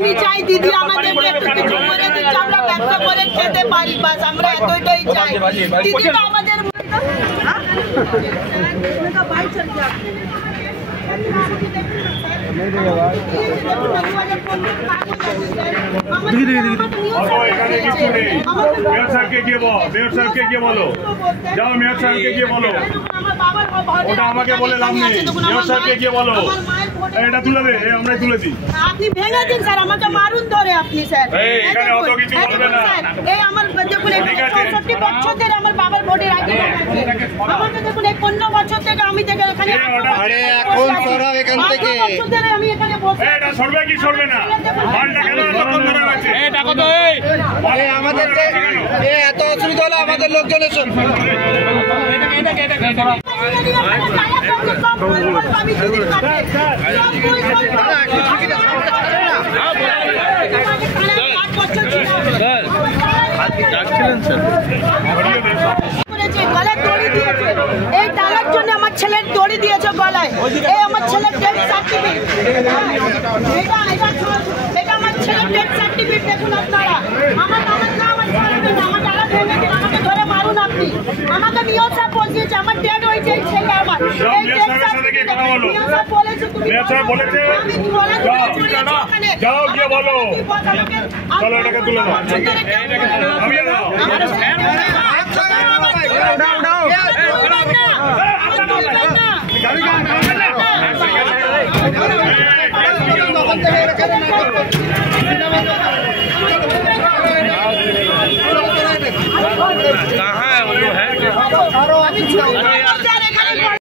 আমি চাই দিদি আমাদেরকে একটু কিছু করে দিচ্ছে, আমরা ব্যবসা করে খেতে পারি, বাস আমরা এতটাই চাই। দিদিটা আমাদের মেয়র সাহেবকে গিয়ে বলো, যাও মেয়র সাহেবকে গিয়ে বলো, ওটা আমাকে বলে লাভ নেই, মেয়র সাহেবকে গিয়ে বলো এটা তুলে দে, আমরাই তুলে দিই। আপনি ভেঙে দিন স্যার, আমাকে মারুন ধরে আপনি স্যার। এখানে অত কিছু বলবে না। এই আমার দেখুন ৬৪ বছর ধরে আমার বাবার ভোটের আগে আমাকে দেখুন এই ১৫ বছর থেকে আমি থেকে এখানে আমি এখানে বসে এটা সরবে কি সরবে না, মালটা কেন এতক্ষণ ধরে আছে? এটা কত আমাদের এত অসুবিধা হলো আমাদের লোকজন এসে গলায় দড়ি দিয়েছে, এই টাকার জন্য আমার ছেলের দড়ি দিয়েছে গলায়। এই আমার ছেলের ডেথ সার্টিফিকেট, এটা আমার ছেলের ডেথ সার্টিফিকেট দেখুন আপনারা। আমার টাকা ভেঙে দিন, আমাকে ধরে মারুন আপনি। আমাকে মেয়র সাহেব বলছে আমার ডেড হয়েছে এই ছেলে আমার। যাও গিয়ে বলো, চলো এটাকে তুলে দাও, আমি